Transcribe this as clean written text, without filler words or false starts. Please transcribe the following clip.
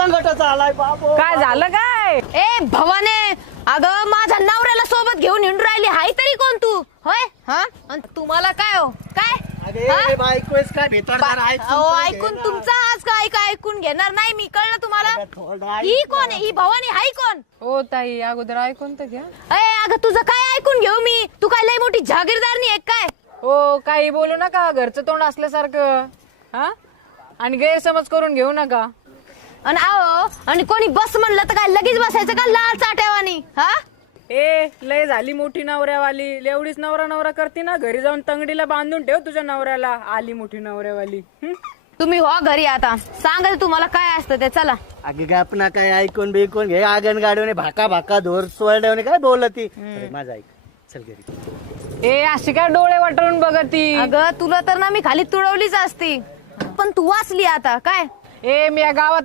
संकटाचा आलाय बाबो. काय झालं काय? ए भवाने, अगं माझ्या नवऱ्याला सोबत घेऊन हिंडून राहिली हाय तरी कोण तू? होय हा? अन तुम्हाला काय हो काय अरे हा? बायकोस काय भेटणार आहे अहो, ऐकून तुमचा आज काय काय ऐकून घेणार नाही मी, कळलं तुम्हाला? ही कोण आहे? ही भवानी हाय कोण? ओ ताई अगोदर ऐकून तर घ्या. अगं तुझं काय ऐकून घेऊ मी? तू काय लय मोठी जागीरदारनी आहे काय? ओ काही बोलू नका, घरचं तोंड असल्यासारखं. हा आणि गैरसमज करून घेऊ नका. आणि कोणी बस म्हणलं तर काय लगेच बसायचं का लाल चाट्यावानी? हा ए लय झाली मोठी नवऱ्यावाली, एवढीच नवरा नवरा करते ना, घरी जाऊन तंगडीला बांधून ठेव तुझ्या नवऱ्याला. आली मोठी नवऱ्यावाली. तुम्ही हो घरी आता, सांगा तुम्हाला काय असतं ते. चला अगे गपना काय ऐकून बिकून घे. आगन गाडीने भाका भाका धोर सोडल्याने काय बोलती. माझा ऐक, चल घरी. ए अशी काय डोळे वाटून बघती? अगं तुला तर ना मी खाली तुडवलीच असती, पण तू वाचली आता काय? ए मी या गावात